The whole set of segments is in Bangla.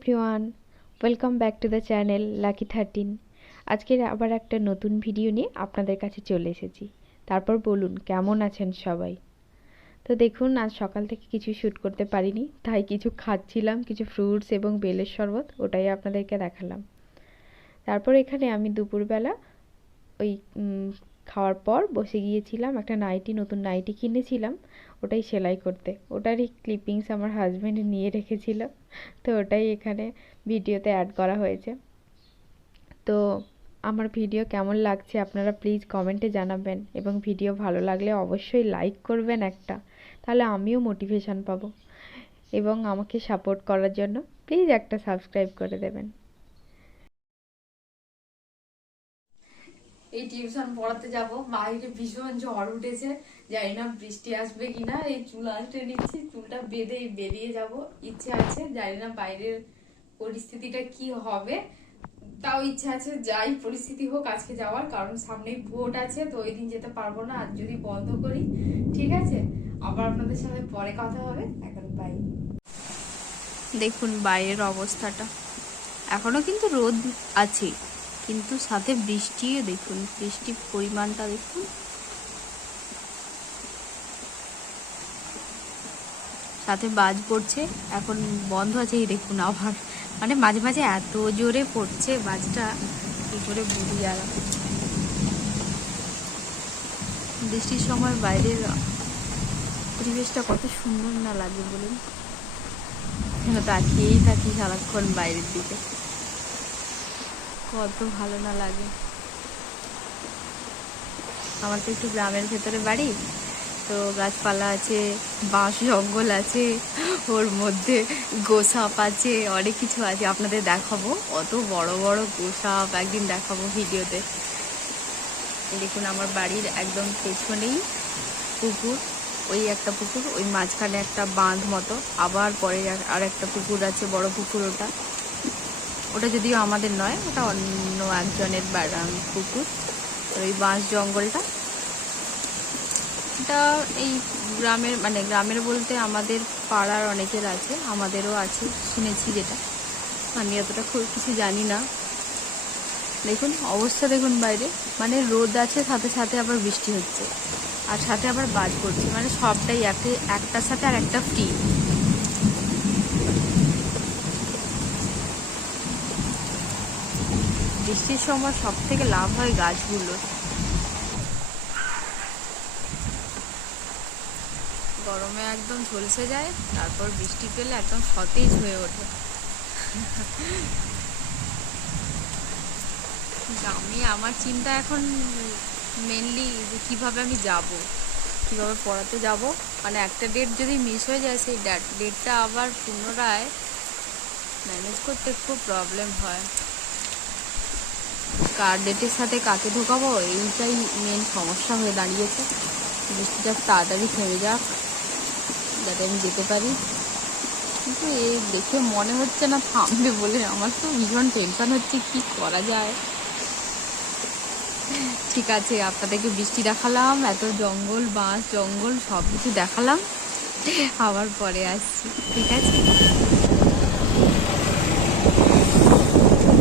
Everyone, welcome back to the channel lucky 13। আজকের আবার একটা নতুন ভিডিও নিয়ে আপনাদের কাছে চলে এসেছি। তারপর বলুন কেমন আছেন সবাই। তো দেখুন, আজ সকাল থেকে কিছু শ্যুট করতে পারিনি, তাই কিছু খাচ্ছিলাম, কিছু ফ্রুটস এবং বেলের শরবত, ওটাই আপনাদেরকে দেখালাম। তারপর এখানে আমি দুপুরবেলা ওই খাওয়ার পর বসে গিয়েছিলাম, একটা নতুন নাইটি কিনেছিলাম, ওটাই সেলাই করতে। ওটারই ক্লিপিংস আমার হাজব্যান্ড নিয়ে রেখেছিল, তো ওটাই এখানে ভিডিওতে অ্যাড করা হয়েছে। তো আমার ভিডিও কেমন লাগছে আপনারা প্লিজ কমেন্টে জানাবেন, এবং ভিডিও ভালো লাগলে অবশ্যই লাইক করবেন একটা, তাহলে আমিও মোটিভেশন পাবো, এবং আমাকে সাপোর্ট করার জন্য প্লিজ একটা সাবস্ক্রাইব করে দেবেন। এই টিউশন পড়াতে যাব, বাইরে ভীষণ ঝড় উঠেছে, জানি না বৃষ্টি আসবে কিনা। এই চুল আঁচড়ে নিচ্ছি, চুলটা বেঁধে বেরিয়ে যাব ইচ্ছে আছে, জানি না বাইরের পরিস্থিতিটা কি হবে, তাও ইচ্ছা আছে যাই পরিস্থিতি হোক আজকে যাওয়ার, কারণ সামনেই ভোট আছে, তো ওই দিন যেতে পারবো না। আজ যদি বন্ধ করি, ঠিক আছে, আবার আপনাদের সাথে পরে কথা হবে, এখন বাই। দেখুন বাইরের অবস্থাটা, এখনো কিন্তু রোদ আছে, কিন্তু সাথে বৃষ্টিও দেখুন, বৃষ্টির পরিমাণটা দেখুন, সাথে বাজ পড়ছে। এখন বন্ধ আছে, এই দেখুন আবার, মানে মাঝে মাঝে এত জোরে পড়ছে বাজটা, কি করে বুঝি আর। বৃষ্টির সময় বাইরের পরিবেশটা কত সুন্দর না লাগে বলুন, যেন তাকিয়েই থাকি সারাক্ষণ বাইরের দিকে, কত ভালো না লাগে। আমার তো একটু গ্রামের ভেতরে বাড়ি, তো গাছপালা আছে, বাঁশ জঙ্গল আছে, ওর মধ্যে গোসাপ আছে, অনেক কিছু আছে, আপনাদের দেখাবো। অত বড় বড় গোসাপ একদিন দেখাবো ভিডিওতে। দেখুন আমার বাড়ির একদম পেছনেই পুকুর, ওই একটা পুকুর, ওই মাঝখানে একটা বাঁধ মতো, আবার পরে আর একটা পুকুর আছে, বড় পুকুর। ওটা ওটা যদিও আমাদের নয়, ওটা অন্য একজনের পুকুর। ওই বাঁশ জঙ্গলটা, এটা এই গ্রামের, মানে গ্রামের বলতে আমাদের পাড়ার অনেকের আছে, আমাদেরও আছে শুনেছি, যেটা আমি অতটা খুব কিছু জানি না। দেখুন অবস্থা, দেখুন বাইরে, মানে রোদ আছে, সাথে সাথে আবার বৃষ্টি হচ্ছে, আর সাথে আবার বাজ পড়ছে, মানে সবটাই একটার সাথে আর একটা ফ্রি। বৃষ্টির সময় সব থেকে লাভ হয় গাছগুলো, গরমে একদম ঝলসে যায়, তারপর বৃষ্টি পেলে একদম সতেজ হয়ে ওঠে। আমি আমার চিন্তা এখন মেনলি যে কীভাবে আমি যাব, কীভাবে পড়াতে যাব, মানে একটা ডেট যদি মিস হয়ে যায়, সেই ডেটটা আবার পুনরায় ম্যানেজ করতে খুব প্রবলেম হয়। কার ডেটের সাথে কাকে ঢোকাবো, এইটাই মেন সমস্যা হয়ে দাঁড়িয়েছে। বৃষ্টিটা তাড়াতাড়ি থেমে যাক, যাতে আমি যেতে পারি, কিন্তু এই দেখে মনে হচ্ছে না থামবে বলে। আমার তো ভীষণ টেনশন হচ্ছে, কি করা যায়। ঠিক আছে, আপনাদেরকে বৃষ্টি দেখালাম, এত জঙ্গল, বাঁশ জঙ্গল সব কিছু দেখালাম, আবার পরে আসছি, ঠিক আছে।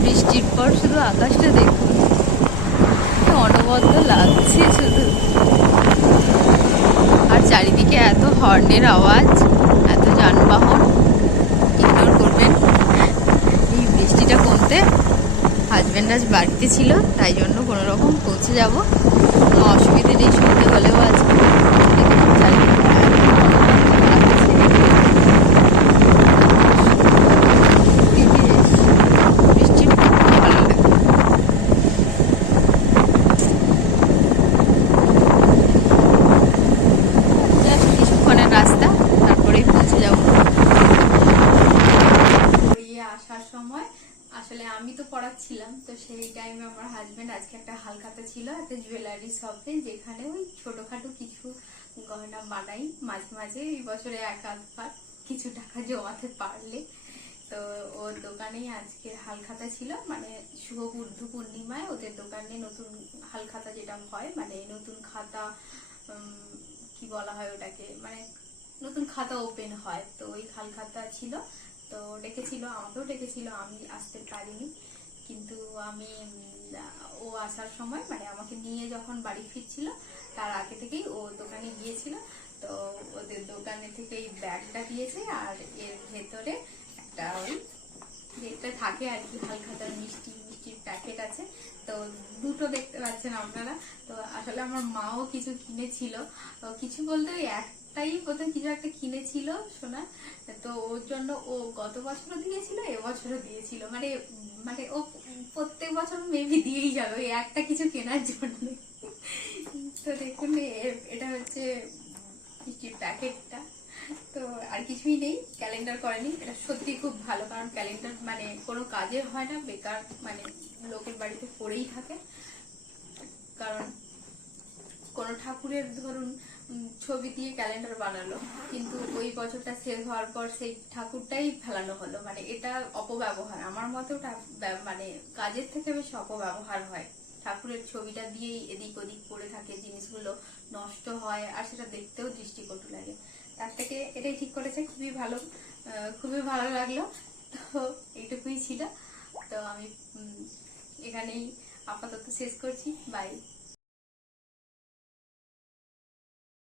বৃষ্টির পর শুধু আকাশটা দেখুন, অনবদ্য লাগছে শুধু, আর চারিদিকে এত হর্নের আওয়াজ, এত যানবাহন, ইগনোর করবেন। এই বৃষ্টিটা কমতে হাজব্যান্ড আজ বাড়িতে ছিল, তাই জন্য কোনো রকম পৌঁছে যাব, অসুবিধে নেই, সন্ধে হলেও আজকে বৃষ্টির ভালো লাগে। জাস্ট কিছুক্ষণের রাস্তা, তারপরেই পৌঁছে যাব। পড়িয়ে আসার সময় আসলে আমি তো পড়াচ্ছিলাম, তো সেই টাইমে আমার হাজবেন্ড আজকে একটা হালখাতা ছিল একটা জুয়েলারি শপে, যেখানে ওই ছোটখাটো কিছু গয়না বানাই মাঝে মাঝে, এই বছরে এক আধবার কিছু টাকা জমাতে পারলে। তো ওর দোকানেই আজকে হালখাতা ছিল, মানে শুভ বুদ্ধ পূর্ণিমায় ওদের দোকানে নতুন হালখাতা যেটা হয়, মানে নতুন খাতা, কি বলা হয় ওটাকে, মানে নতুন খাতা ওপেন হয়, তো ওই হালখাতা ছিল। তো ডেকেছিল, আমাকেও ডেকেছিল, আমি আসতে পারিনি। কিন্তু আমি ও আসার সময় মানে আমাকে নিয়ে যখন বাড়ি ফিরছিল তার আগে থেকেই ও দোকানে গিয়েছিল। তো ওদের দোকানে থেকে এই ব্যাগটা দিয়েছে, আর এর ভেতরে একটা ওই যেটা থাকে আর কি হালখাতার মিষ্টির প্যাকেট আছে। তো দুটো দেখতে পাচ্ছেন আপনারা। তো আসলে আমার মাও কিছু কিনেছিল, কিছু বলতে ওই একটাই বোধহয় কিছু একটা কিনেছিল সোনা। তো ওর জন্য ও গত বছরও দিয়েছিল, এবছরও দিয়েছিল, মানে মানে ও প্রত্যেক বছর মেবি দিয়েই যাবে ওই একটা কিছু কেনার জন্য। তো দেখুন এটা হচ্ছে মিষ্টির প্যাকেটটা। তো আর কিছুই নেই, ক্যালেন্ডার করেনি। এটা সত্যি খুব ভালো, কারণ ক্যালেন্ডার মানে কোনো কাজে হয় না, বেকার মানে লোকের বাড়িতে পড়েই থাকে। কারণ কোনো ঠাকুরের ধরুন ছবি দিয়ে ক্যালেন্ডার বানালো, কিন্তু ওই বছরটা শেষ হওয়ার পর সেই ঠাকুরটাই ফেলানো হলো, মানে এটা অপব্যবহার। আমার মতে ওটা মানে কাজের থেকে বেশি অপব্যবহার হয়। ঠাকুরের ছবিটা দিয়েই এদিক ওদিক পড়ে থাকে, জিনিসগুলো নষ্ট হয়, আর সেটা দেখতেও দৃষ্টিকটু লাগে। তার থেকে এটাই ঠিক করেছে, খুবই ভালো, খুবই ভালো লাগলো। তো এইটুকুই ছিল। তো আমি এখানেই আপাতত শেষ করছি, বাই।